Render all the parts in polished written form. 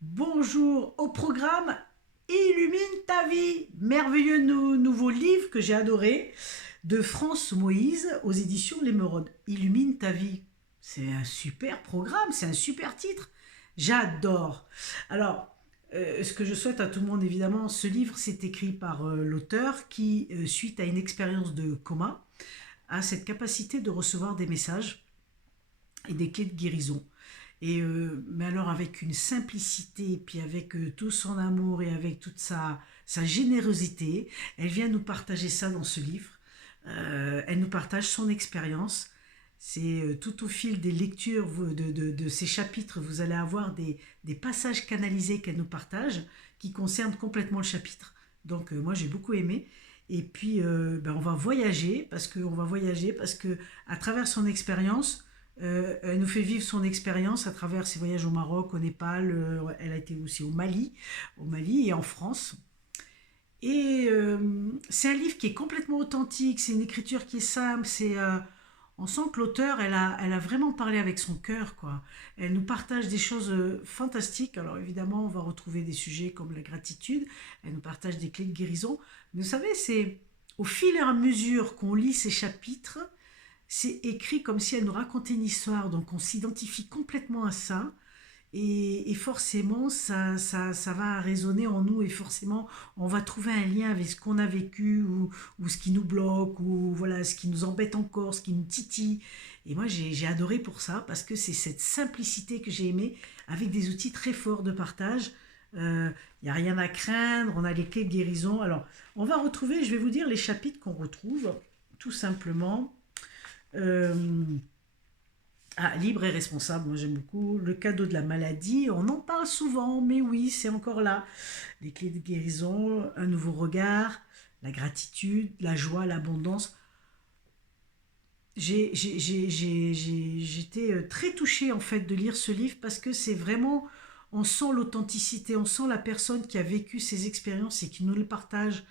Bonjour au programme Illumine ta vie, merveilleux nouveau livre que j'ai adoré de France Moïse aux éditions L'Émeraude. Illumine ta vie, c'est un super programme, c'est un super titre, j'adore. Alors, ce que je souhaite à tout le monde évidemment, ce livre c'est écrit par l'auteur qui, suite à une expérience de coma, a cette capacité de recevoir des messages et des clés de guérison. Mais alors avec une simplicité, puis avec tout son amour et avec toute sa générosité, elle vient nous partager ça dans ce livre. Elle nous partage son expérience. C'est tout au fil des lectures de ces chapitres, vous allez avoir des passages canalisés qu'elle nous partage qui concernent complètement le chapitre. Donc moi j'ai beaucoup aimé. Et puis on va voyager parce que à travers son expérience, elle nous fait vivre son expérience à travers ses voyages au Maroc, au Népal, elle a été aussi au Mali et en France. Et c'est un livre qui est complètement authentique, c'est une écriture qui est simple, on sent que l'auteur, elle a vraiment parlé avec son cœur, quoi. Elle nous partage des choses fantastiques. Alors évidemment, on va retrouver des sujets comme la gratitude, elle nous partage des clés de guérison. Mais vous savez, c'est au fil et à mesure qu'on lit ces chapitres, c'est écrit comme si elle nous racontait une histoire, donc on s'identifie complètement à ça. Et forcément, ça va résonner en nous et forcément, on va trouver un lien avec ce qu'on a vécu ou ce qui nous bloque ou voilà, ce qui nous embête encore, ce qui nous titille. Et moi, j'ai adoré pour ça parce que c'est cette simplicité que j'ai aimée avec des outils très forts de partage. Il n'y a rien à craindre, on a les clés de guérison. Alors, on va retrouver, je vais vous dire les chapitres qu'on retrouve, tout simplement. Euh, Libre et responsable, moi j'aime beaucoup. Le cadeau de la maladie, on en parle souvent, mais oui, c'est encore là. Les clés de guérison, un nouveau regard, la gratitude, la joie, l'abondance. J'étais très touchée en fait de lire ce livre parce que c'est vraiment, on sent l'authenticité, on sent la personne qui a vécu ces expériences et qui nous le partage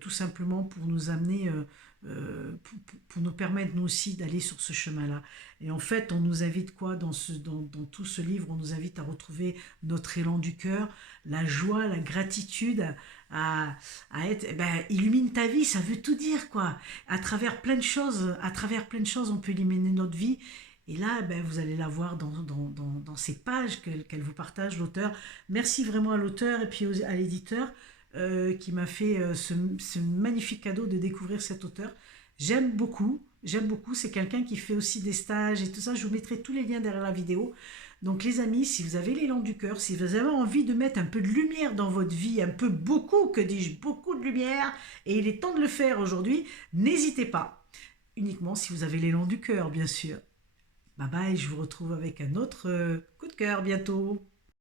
tout simplement pour nous amener, pour nous permettre nous aussi d'aller sur ce chemin-là. Et en fait, on nous invite quoi dans tout ce livre, on nous invite à retrouver notre élan du cœur, la joie, la gratitude, à, à être, illumine ta vie, ça veut tout dire quoi. À travers plein de choses, on peut éliminer notre vie. Et là, vous allez la voir dans ces pages qu'elle vous partage, l'auteur. Merci vraiment à l'auteur et puis à l'éditeur qui m'a fait ce magnifique cadeau de découvrir cet auteur. J'aime beaucoup. C'est quelqu'un qui fait aussi des stages et tout ça. Je vous mettrai tous les liens derrière la vidéo. Donc les amis, si vous avez l'élan du cœur, si vous avez envie de mettre un peu de lumière dans votre vie, un peu beaucoup, que dis-je, beaucoup de lumière, et il est temps de le faire aujourd'hui, n'hésitez pas. Uniquement si vous avez l'élan du cœur, bien sûr. Bye bye, je vous retrouve avec un autre coup de cœur bientôt.